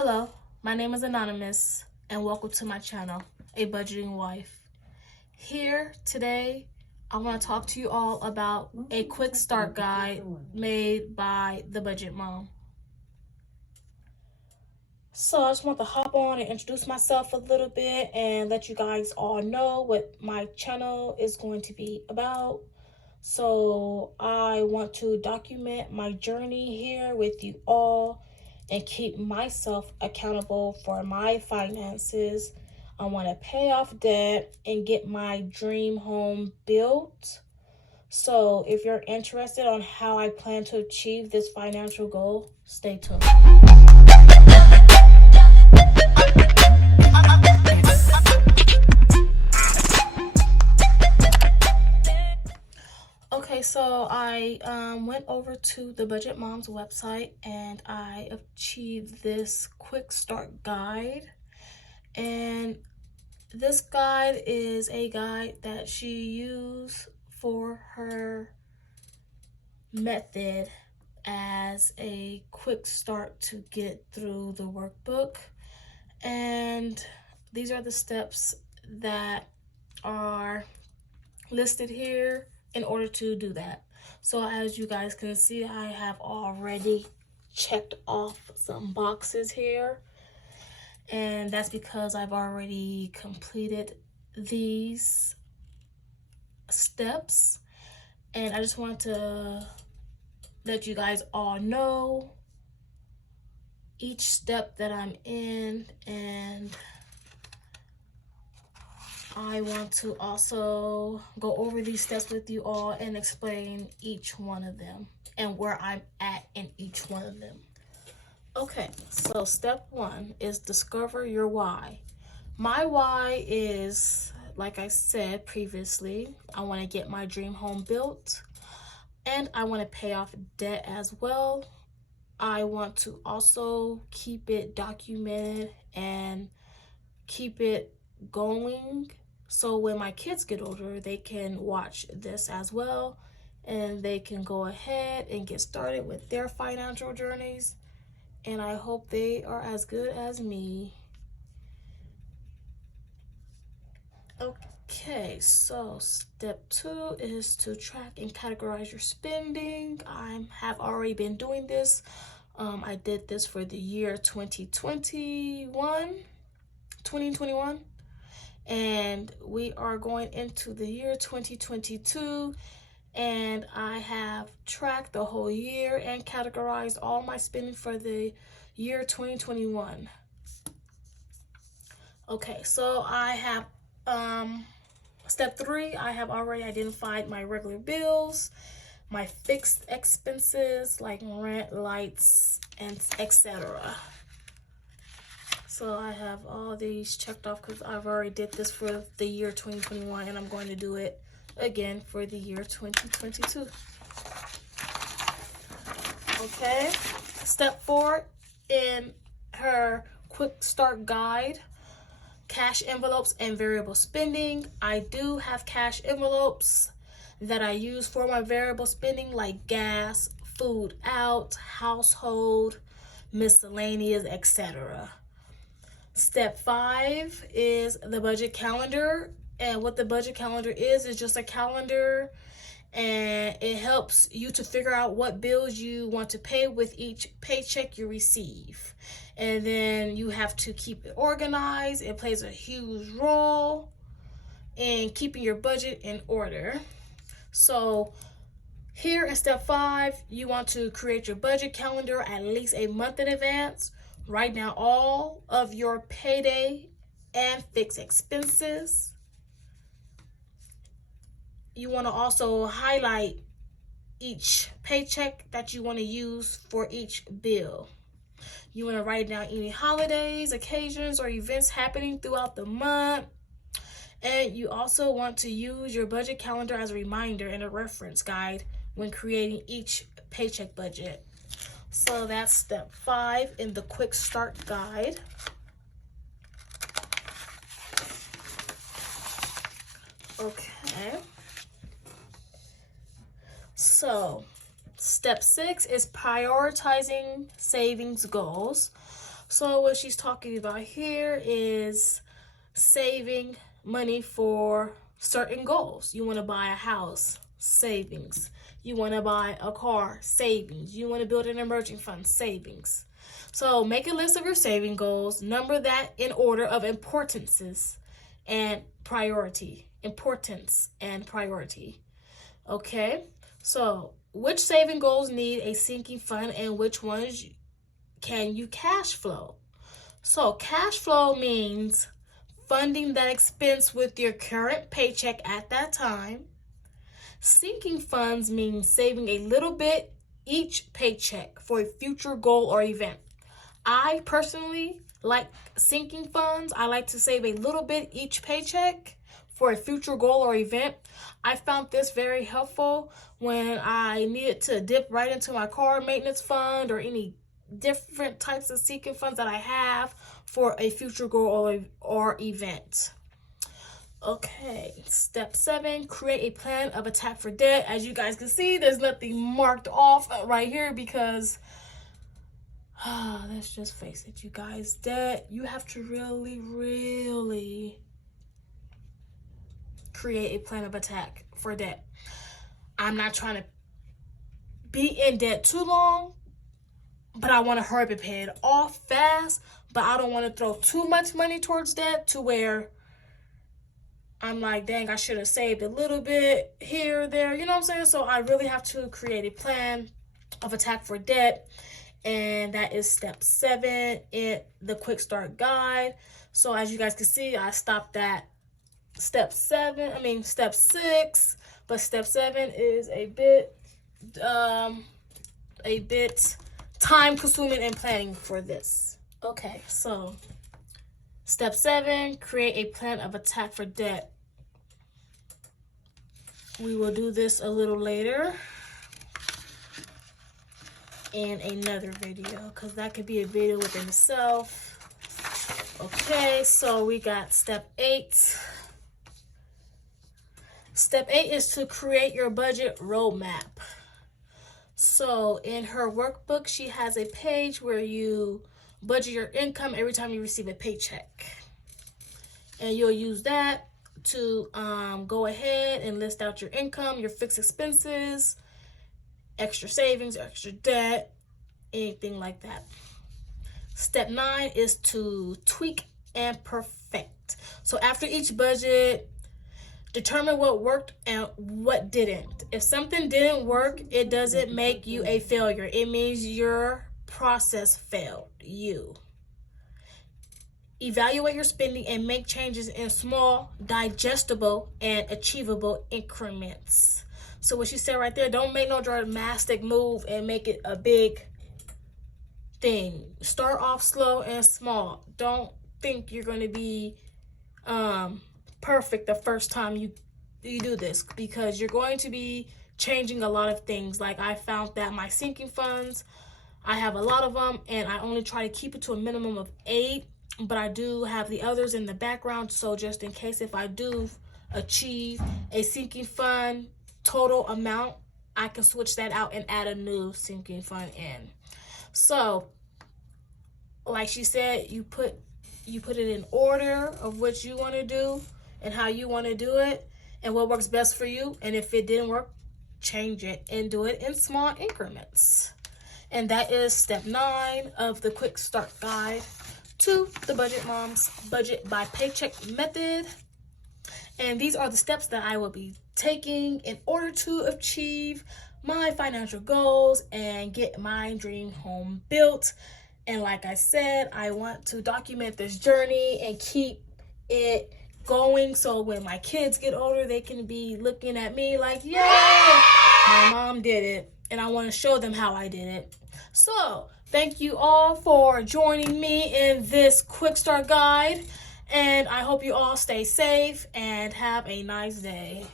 Hello, my name is Anonymous, and welcome to my channel, A Budgeting Wife. Here today, I want to talk to you all about a quick start guide made by the Budget Mom. So I just want to hop on and introduce myself a little bit and let you guys all know what my channel is going to be about. So I want to document my journey here with you all and keep myself accountable for my finances. I want to pay off debt and get my dream home built. So if you're interested on how I plan to achieve this financial goal, stay tuned. Okay, so I went over to the Budget Mom's website and I achieved this quick start guide. And this guide is a guide that she used for her method as a quick start to get through the workbook. And these are the steps that are listed here in order to do that. So as you guys can see, I have already checked off some boxes here, and that's because I've already completed these steps. And I just want to let you guys all know each step that I'm in, and I want to also go over these steps with you all and explain each one of them and where I'm at in each one of them. Okay, so step one is discover your why. My why is, like I said previously, I want to get my dream home built and I want to pay off debt as well. I want to also keep it documented and keep it going, so when my kids get older, they can watch this as well and they can go ahead and get started with their financial journeys. And I hope they are as good as me. Okay, so step two is to track and categorize your spending. I have already been doing this. I did this for the year 2021. And we are going into the year 2022, and I have tracked the whole year and categorized all my spending for the year 2021. Okay, so I have step three, I have already identified my regular bills, my fixed expenses like rent, lights, and etc. So I have all these checked off because I've already did this for the year 2021, and I'm going to do it again for the year 2022. Okay, step four in her quick start guide, cash envelopes and variable spending. I do have cash envelopes that I use for my variable spending like gas, food out, household, miscellaneous, etc. Step five is the budget calendar. And what the budget calendar is just a calendar, and it helps you to figure out what bills you want to pay with each paycheck you receive. And then you have to keep it organized. It plays a huge role in keeping your budget in order. So here in step five, you want to create your budget calendar at least a month in advance. Write down all of your payday and fixed expenses. You want to also highlight each paycheck that you want to use for each bill. You want to write down any holidays, occasions, or events happening throughout the month. And you also want to use your budget calendar as a reminder and a reference guide when creating each paycheck budget. So that's step five in the quick start guide. Okay. So step six is prioritizing savings goals. So what she's talking about here is saving money for certain goals. You want to buy a house, savings. You want to buy a car, savings. You want to build an emerging fund, savings. So make a list of your saving goals, number that in order of importances and priority. Importance and priority. Okay, so which saving goals need a sinking fund and which ones can you cash flow? So cash flow means funding that expense with your current paycheck at that time. Sinking funds means saving a little bit each paycheck for a future goal or event. I personally like sinking funds. I like to save a little bit each paycheck for a future goal or event. I found this very helpful when I needed to dip right into my car maintenance fund or any different types of sinking funds that I have for a future goal or event. Okay, step 7, create a plan of attack for debt. As you guys can see, there's nothing marked off right here because let's just face it, you guys, debt, you have to really create a plan of attack for debt. I'm not trying to be in debt too long, but I want to hurry up and pay it off fast, but I don't want to throw too much money towards debt to where I'm like, dang, I should have saved a little bit here or there. You know what I'm saying? So I really have to create a plan of attack for debt. And that is step 7 in the quick start guide. So as you guys can see, I stopped at step 6, but step 7 is a bit time consuming and planning for this. Okay, so step 7, create a plan of attack for debt. We will do this a little later in another video because that could be a video within itself. Okay, so we got step 8. Step 8 is to create your budget roadmap. So in her workbook, she has a page where you budget your income every time you receive a paycheck. And you'll use that to go ahead and list out your income, your fixed expenses, extra savings, extra debt, anything like that. Step 9 is to tweak and perfect. So after each budget, determine what worked and what didn't. If something didn't work, it doesn't make you a failure. It means your process failed you. Evaluate your spending and make changes in small, digestible, and achievable increments. So what she said right there, don't make no drastic move and make it a big thing. Start off slow and small. Don't think you're going to be perfect the first time you do this, because you're going to be changing a lot of things. Like I found that my sinking funds, I have a lot of them and I only try to keep it to a minimum of 8, but I do have the others in the background. So just in case if I do achieve a sinking fund total amount, I can switch that out and add a new sinking fund in. So like she said, you put it in order of what you want to do and how you want to do it and what works best for you. And if it didn't work, change it and do it in small increments. And that is step 9 of the quick start guide to the Budget Mom's budget by paycheck method. And these are the steps that I will be taking in order to achieve my financial goals and get my dream home built. And like I said, I want to document this journey and keep it going, so when my kids get older, they can be looking at me like, yay, my mom did it. And I want to show them how I did it. So thank you all for joining me in this quick start guide. And I hope you all stay safe and have a nice day.